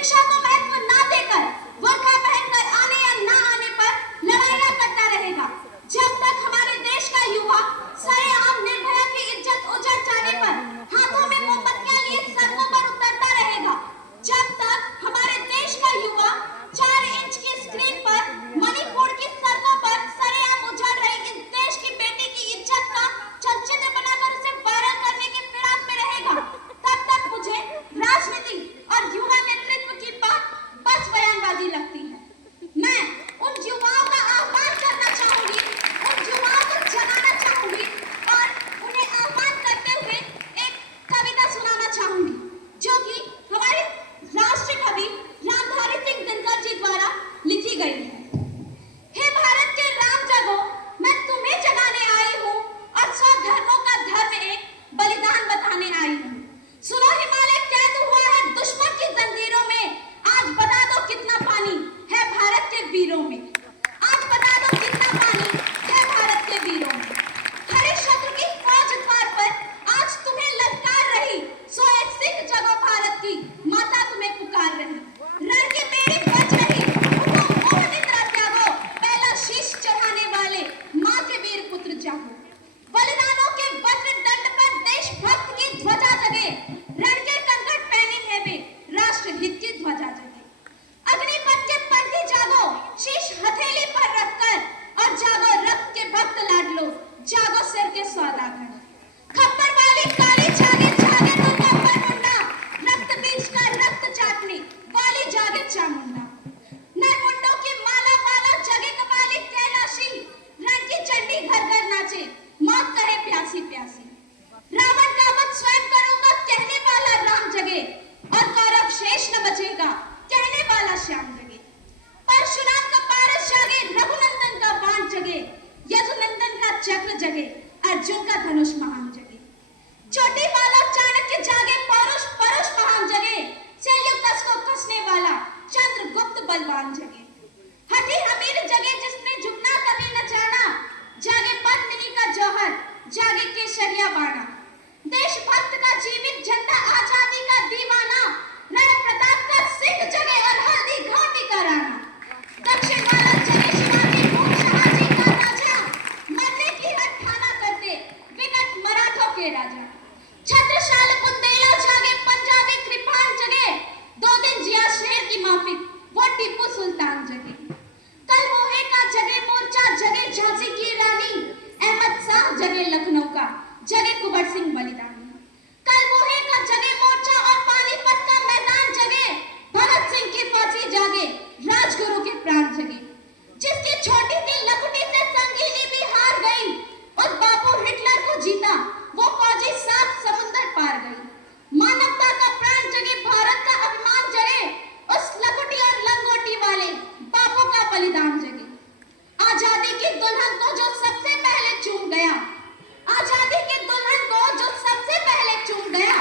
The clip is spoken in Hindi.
शिक्षा को महत्व ना देकर बुर्का पहनकर आने या ना आने पर लड़ाइयां करता रहेगा। जब तक हमारे देश का युवा सरेआम निर्भया की इज्जत उजड़ जाने पर हाथों में मोमबत्तियां लिए सड़कों पर उतरता रहेगा, जब तक हमारे देश का युवा 4 इंच की स्क्रीन पर मणिपुर की सड़कों पर सरेआम उजड़ रही इस देश की बेटी की इज्जत का चलचित्र बनाकर उसे वायरल करने की फिराक में रहेगा, तब तक मुझे राजनीति और युवा नेतृत्व की बात बस बयानबाजी लगती है। मैं उन युवाओं का आह्वान करना चाहूंगी, उन युवाओं को जगाना चाहूंगी और उन्हें आह्वान करते हुए एक कविता सुनाना चाहूंगी, जो कि हमारे राष्ट्रीय कवि रामधारी सिंह दिनकर जी द्वारा लिखी गई है। हे भारत के राम जगो, मैं तुम्हें जगाने आई हूँ और 100 धर्मों का धर्म एक बलिदान बताने आई हूँ। सुनो हिमालय कैद हुआ है दुश्मन की जंजीरों में, आज बता दो कितना पानी है भारत के वीरों में। आज बता दो कितना पानी है भारत के वीरों में। हरे शत्रु की फौज द्वार पर आज तुम्हें ललकार रही, सो एक सिख जगो भारत की माता तुम्हें पुकार रही। रण की बेड़ी बज रही, उठो मोह निद्रा त्यागो, पहला शीश चढ़ाने वाले माँ के वीर पुत्र जागो। बलिदानों के वज्र दंड पर देशभक्त की ध्वजा जगे, रण के कंकड़ पहने हैं वे राष्ट्र हित की ध्वजा जगे। अग्निपथ के पंथी जागो, शीश हथेली पर रखकर और जागो रक्त के भक्त लाडलो, जागो सिर के सौदागर। खप्पर वाली काली जागे जागे तो गब्बर मुंडा, रक्त बीज का रक्त चाटने वाली जागे चामुंडा। नरमुंडों की माला वाला जगे कपाली कैलाशी, रण की चंडी घर घर नाचे, मौत करे प्यासी प्यासी। रावण का वध स्वयं करूंगा कहने वाला राम जगे, और कौरव शेष न बचेगा कहने वाला श्याम जगे। परशुराम का पारस जागे, रघुनंदन का बाण जगे, यदुनंदन का चक्र जगे, अर्जुन का धनुष महान जगे। चोटी वाला चाणक्य जागे, पौरुष परुष महान जगे, शैल्युकस को कसने वाला चंद्रगुप्त बलवान जगे। हठी हमीर जगे जिसने झुकना कभी न जाना, जागे पद्मिनी का जौहर, जागे केसरिया बाणा। देशभक्त का जीवित झंडा, आजादी का दीवाना, रण प्रताप का सिख जगे और हल्दी घाटी का राणा। दक्षिण वाला जगे शिवाजी नूरजहां का राजा, मरने की हट ठाना करते विकट मराठों के राजा। छत्रसाल बुंदेला जागे, पंजाबी कृपाण जगे, 2 दिन जिया शेर की माफिक वो टीपू सुल्तान जगे। कलमोहे का जगे मोर्चा, जगे झांसी की रानी, अहमद शाह जगे लखनऊ का, जगे कुंवर सिंह बलिदानी। कलमोहे का जगे मोर्चा और पानीपत का मैदान जगे, भगत सिंह की फांसी जागे, राजगुरु के प्राण जगे। जिसकी छोटी सी लकुटी से संगीली भी हार गई, उस बापू हिटलर को जीता वो फौजी 7 समुंदर पार गई। मानवता का प्राण जगे, भारत का अभिमान जगे, उस लकुटी और लंगोटी वाले बापू का बलिदान जगे। आजादी की दुल्हन को जो सबसे पहले चूम गया, आजादी के दुल्हन को जो सबसे पहले चूम गया,